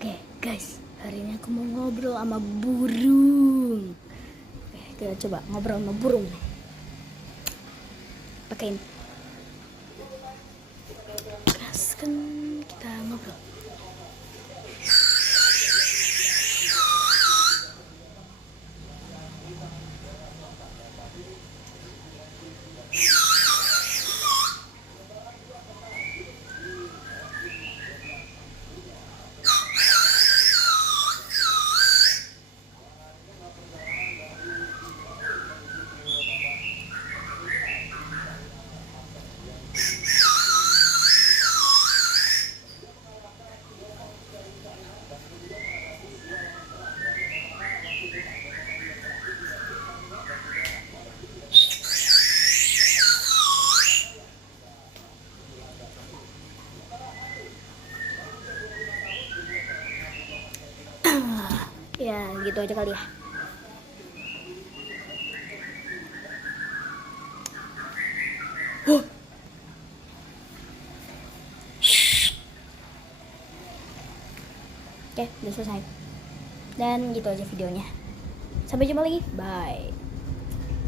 Oke, guys, hari ini aku mau ngobrol sama burung. Oke, kita coba ngobrol sama burung. Pakein gas kan, kita ngobrol. Ya, gitu aja kali ya. Oke, udah selesai. Dan gitu aja videonya. Sampai jumpa lagi. Bye.